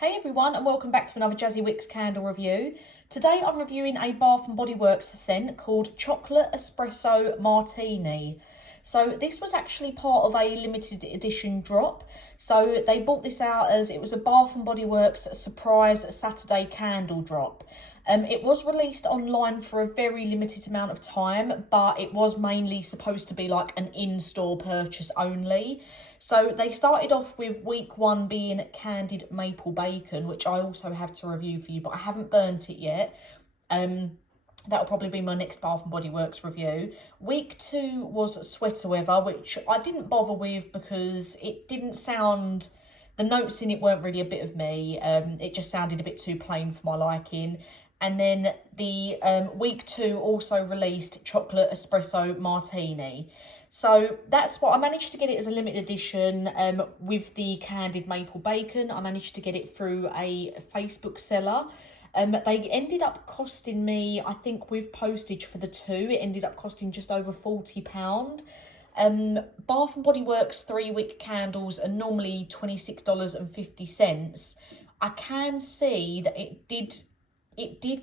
Hey everyone, and welcome back to another Jazzy Wicks candle review. Today I'm reviewing a Bath & Body Works scent called Chocolate Espresso Martini. So this was actually part of a limited edition drop. So they brought this out as it was a Bath & Body Works surprise Saturday candle drop. It was released online for a very limited amount of time, but it was mainly supposed to be like an in-store purchase only. So they started off with week one being candied maple bacon, which I also have to review for you, but I haven't burnt it yet. That'll probably be my next Bath & Body Works review. Week two was sweater weather, which I didn't bother with because it didn't sound... The notes in it weren't really a bit of me. It just sounded a bit too plain for my liking. And then the week two also released Chocolate Espresso Martini. So that's what I managed to get it as a limited edition with the candied maple bacon. I managed to get it through a Facebook seller. They ended up costing me, I think with postage for the two, it ended up costing just over £40. Bath & Body Works 3-wick candles are normally $26.50. I can see that it did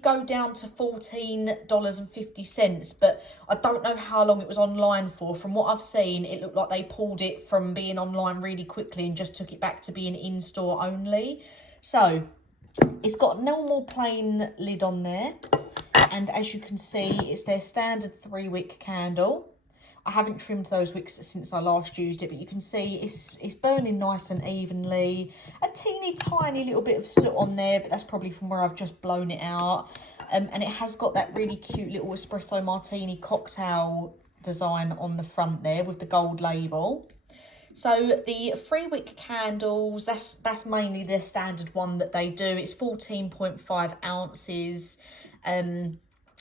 go down to $14.50, but I don't know how long it was online for. From what I've seen, it looked like they pulled it from being online really quickly and just took it back to being in-store only. So it's got a normal plain lid on there, and as you can see, it's their standard 3-wick candle. I haven't trimmed those wicks since I last used it, but you can see it's burning nice and evenly. A teeny tiny little bit of soot on there, but that's probably from where I've just blown it out. And it has got that really cute little Espresso Martini cocktail design on the front there with the gold label. So the 3-wick candles, that's mainly the standard one that they do. It's 14.5 ounces.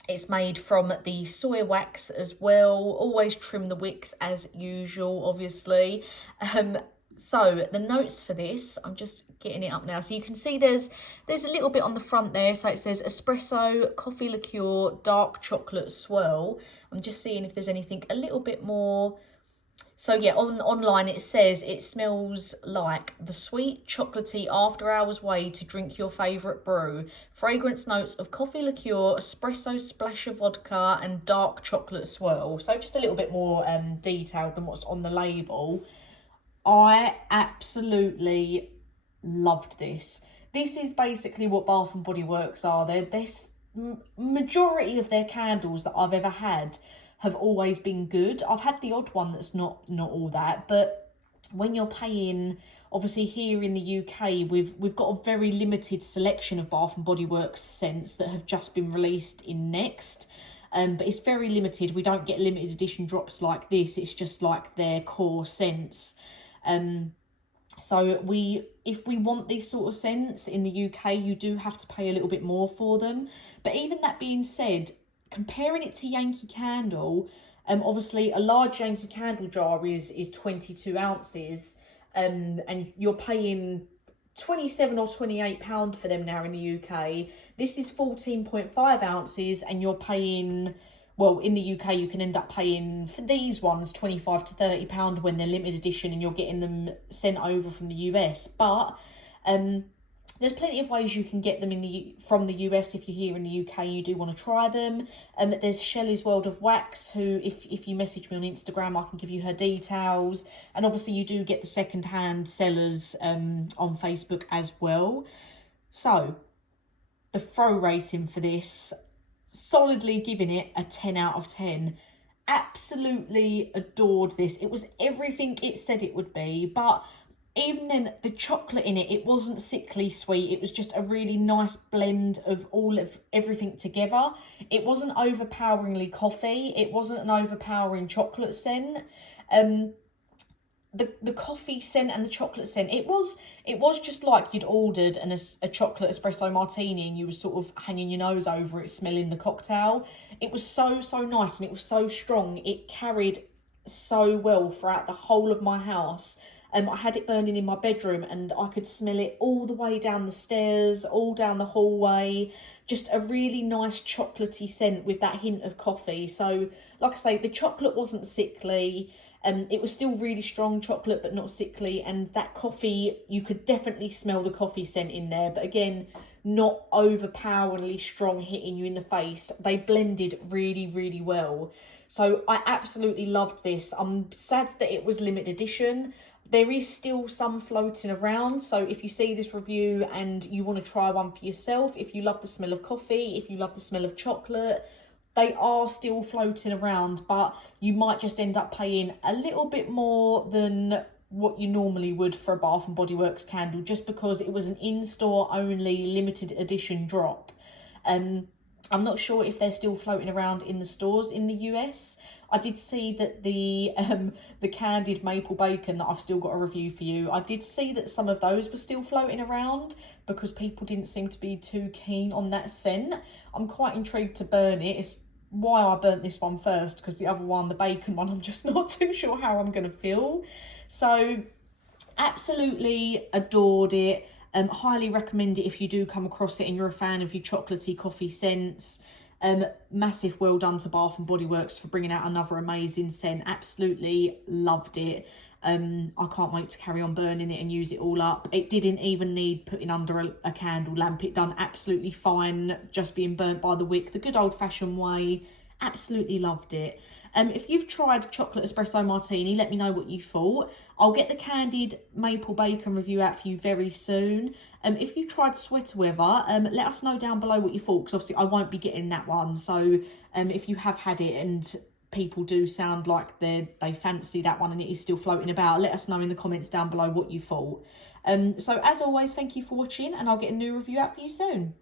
It's made from the soy wax as well. Always trim the wicks as usual, obviously. So the notes for this, I'm just getting it up now. So you can see there's a little bit on the front there. So it says espresso, coffee liqueur, dark chocolate swirl. I'm just seeing if there's anything a little bit more. So yeah, online it says it smells like the sweet chocolatey after hours way to drink your favourite brew. Fragrance notes of coffee liqueur, espresso splash of vodka and dark chocolate swirl. So just a little bit more detailed than what's on the label. I absolutely loved this. This is basically what Bath & Body Works are. Majority of their candles that I've ever had have always been good. I've had the odd one that's not all that, but when you're paying, obviously here in the UK, we've got a very limited selection of Bath & Body Works scents that have just been released in Next. But it's very limited. We don't get limited edition drops like this. It's just like their core scents. So if we want these sort of scents in the UK, you do have to pay a little bit more for them. But even that being said, comparing it to Yankee Candle, obviously a large Yankee Candle jar is 22 ounces, and you're paying £27 or £28 for them now in the UK. This is 14.5 ounces, and you're paying, well, in the UK you can end up paying for these ones £25 to £30 when they're limited edition and you're getting them sent over from the US. But there's plenty of ways you can get them from the US if you're here in the UK you do want to try them. There's Shelley's World of Wax, who, if you message me on Instagram, I can give you her details. And obviously you do get the second-hand sellers on Facebook as well. So the throw rating for this, solidly giving it a 10 out of 10. Absolutely adored this. It was everything it said it would be, but even then, the chocolate in it, it wasn't sickly sweet. It was just a really nice blend of everything together. It wasn't overpoweringly coffee. It wasn't an overpowering chocolate scent. The coffee scent and the chocolate scent, it was just like you'd ordered a chocolate espresso martini and you were sort of hanging your nose over it, smelling the cocktail. It was so nice, and it was so strong. It carried so well throughout the whole of my house. I had it burning in my bedroom and I could smell it all the way down the stairs, all down the hallway. Just a really nice chocolatey scent with that hint of coffee. So, like I say, the chocolate wasn't sickly. It was still really strong chocolate, but not sickly. And that coffee, you could definitely smell the coffee scent in there. But again, not overpoweringly strong, hitting you in the face. They blended really, really well. So I absolutely loved this. I'm sad that it was limited edition. There is still some floating around. So if you see this review and you want to try one for yourself, if you love the smell of coffee, if you love the smell of chocolate, they are still floating around, but you might just end up paying a little bit more than what you normally would for a Bath and Body Works candle, just because it was an in-store only limited edition drop. I'm not sure if they're still floating around in the stores in the US. I did see that the candied maple bacon that I've still got a review for you, I did see that some of those were still floating around because people didn't seem to be too keen on that scent. I'm quite intrigued to burn it. It's why I burnt this one first, because the other one, the bacon one, I'm just not too sure how I'm going to feel. So absolutely adored it. Highly recommend it if you do come across it and you're a fan of your chocolatey coffee scents. Massive well done to Bath and Body Works for bringing out another amazing scent. Absolutely loved it. I can't wait to carry on burning it and use it all up. It didn't even need putting under a candle lamp. It done absolutely fine, just being burnt by the wick, the good old fashioned way. Absolutely loved it. If you've tried chocolate espresso martini, let me know what you thought. I'll get the candied maple bacon review out for you very soon. If you tried sweater weather, let us know down below what you thought, because obviously I won't be getting that one. So if you have had it and people do sound like they fancy that one and it is still floating about, let us know in the comments down below what you thought. So as always, thank you for watching, and I'll get a new review out for you soon.